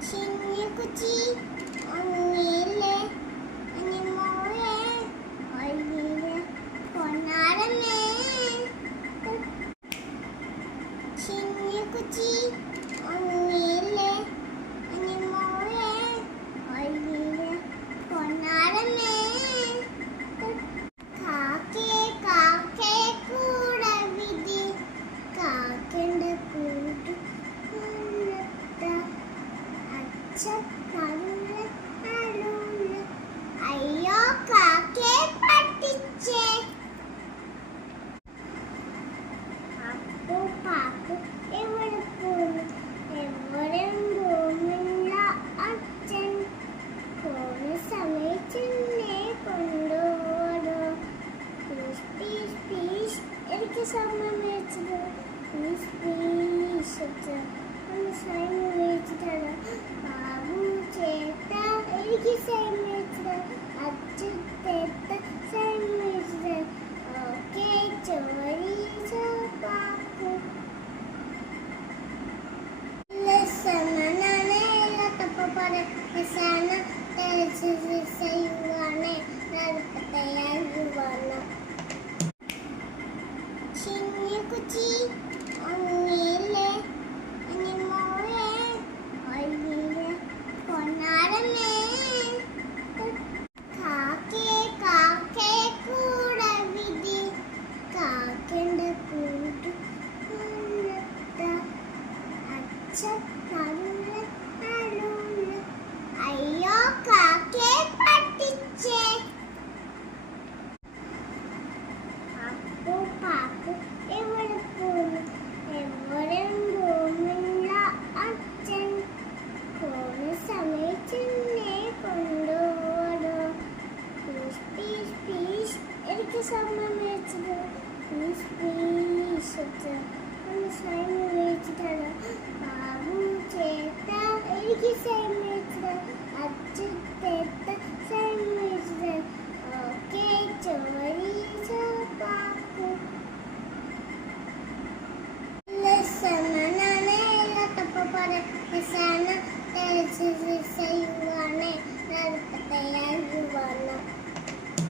ചിന്നിക്കുച്ചി അങ്ങേലെ അനിമോളെ ഒഴിലെ പൊന്നാരമേ ചിന്നിക്കുച്ചി അങ്ങേലെ അനിമോളെ ഒഴിലെ പൊന്നാരമേ കാക്കേ കാക്കേ കൂടെ വിധി കാക്കന്റെ കൂട്ട് അയ്യോ കാക്കേ പറ്റിച്ചേ അപ്പു പാപ്പു എവിടെ പോന്നു എവിടെയും പോകുന്നില്ല അച്ഛൻ പോന്ന സമയച്ചെന്നെ കൊണ്ടുപോടോ പ്ലീസ് പ്ലീസ് പ്ലീസ് എനിക്ക് സമയം വെച്ചത് പ്ലീസ് പ്ലീസ് ഒന്ന് സമയം വെച്ചിട്ടാണ് ബാബു ചേട്ട എനിക്ക് സമയം വെച്ചത് അച്ഛൻ ചേട്ട സമയം വെച്ചത് ഓക്കെ ചോരി പാപ്പു ലസമനാണ് ലട്ടപ്പ പറസാന തെരച്ചിസയുവാണ് നടപ്പത്തയായുവാണ് ചിന്നിക്കുച്ചി അങ്ങേലെ അനിമോളെ ഒഴിലെ പൊന്നാരമേ കാക്കേ കാക്കേ കൂടെ വിധി കാക്കന്റെ കൂട്ട് അച്ഛൻ അയ്യോ കാക്കേ പറ്റിച്ചേ അപ്പു പാപ്പു എവിടെ പോന്നു എവിടെയും പോകുന്നില്ല അച്ഛൻ പോന്ന സമയച്ചെന്നെ കൊണ്ടുപോടോ പ്ലീസ് പ്ലീസ് പ്ലീസ് എനിക്ക് സമയം വെച്ചത് പ്ലീസ് പ്ലീസ് ഒന്ന് സമയം വെച്ചിട്ടാണ് ബാബു ചേട്ട എനിക്ക് സമയം വെച്ചത്